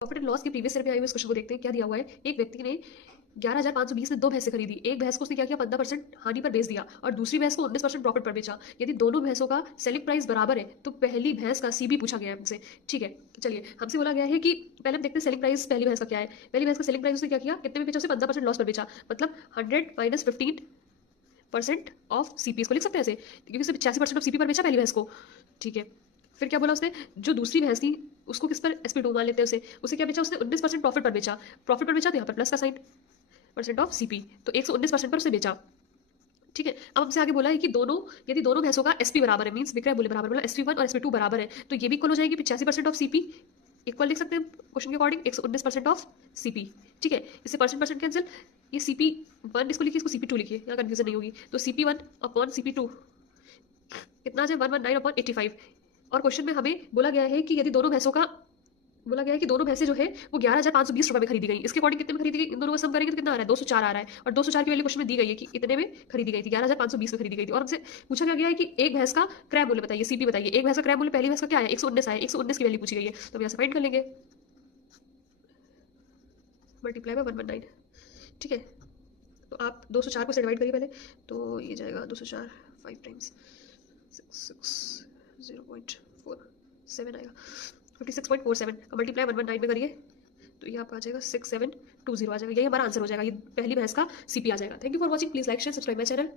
Profit and loss के previous year में आए हुए इस क्वेश्चन को देखते हैं। क्या दिया हुआ है, एक व्यक्ति ने 11,520 में 2 भैंसें खरीदी। एक भैंस को उसने क्या किया, 15% हानि पर बेच दिया और दूसरी भैंस को 19% प्रॉफिट पर बेचा। यदि दोनों भैंसों का सेलिंग प्राइस बराबर है तो पहली भैंस का सीबी पूछा गया है हमसे। ठीक है, चलिए हमसे बोला गया है कि पहले हम देखते हैं सेलिंग प्राइस पहली भैंस का क्या है। पहली भैंस का सेलिंग प्राइस उसने क्या किया, कितने में बेचा, उसे 15% लॉस पर बेचा, मतलब 100 माइनस 15% ऑफ सीपी। इसको लिख सकते हैं ऐसे, क्योंकि उसे 85% ऑफ सीपी पर बेचा पहली भैंस को। ठीक है, फिर क्या बोला उसने, जो दूसरी भैंस थी उसको किस पर, SP2 मान लेते हैं उसे क्या बेचा, उसने 19% प्रॉफिट पर बेचा। प्रॉफिट पर बेचा तो यहाँ पर प्लस का साइन, परसेंट ऑफ सीपी, तो 119% पर उसे बेचा। ठीक है, अब हमसे आगे बोला है कि यदि दोनों भैंसों का SP बराबर है, मींस विक्रय मूल्य बराबर, बोला SP1 और SP2 बराबर है, तो ये भी इक्वल हो जाएगी 85% ऑफ सीपी। इक्वल लिख सकते हैं क्वेश्चन के अकॉर्डिंग 119% ऑफ सीपी। ठीक है, इससे परसेंट परसेंट कैंसिल, ये CP1 इसको लिखिए, इसको CP2 लिखिए, यहाँ कंफ्यूजन नहीं होगी। तो CP1 अपॉन CP2 कितना आ जाए, 119/85। और क्वेश्चन में हमें बोला गया है कि यदि दोनों भैंसों का, बोला गया है कि दोनों भैंसें जो है वो 11,520 रुपए में खरीदी गई। इसके अकॉर्डिंग कितने में खरीदी गई, इन दोनों का सम करेंगे तो कितना आ रहा है, 204 आ रहा है। और 204 की वैल्यू क्वेश्चन में दी गई है कि इतने में खरीदी गई थी, 11,520 में खरीदी गई थी। और हमसे पूछा गया है कि एक भैंस का क्रय मूल्य बताइए, सीपी बताइए। एक भैंस का क्रय मूल्य पहली भैंस का क्या है, 119 आया, 119 की वैल्यू पूछी गई है, तो हम यहाँ से फाइंड कर लेंगे, मल्टीप्लाई बाय 119। ठीक है, तो आप 204 को से डिवाइड करिए पहले, तो ये जाएगा 204 5 टाइम्स 0.47 आएगा, 56.47 का मल्टीप्लाई 119 में करिए तो ये आपका आ जाएगा 6720 आ जाएगा। यही हमारा आंसर हो जाएगा, ये पहली भैंस का सीपी आ जाएगा। Thank you for watching, please like share subscribe my channel.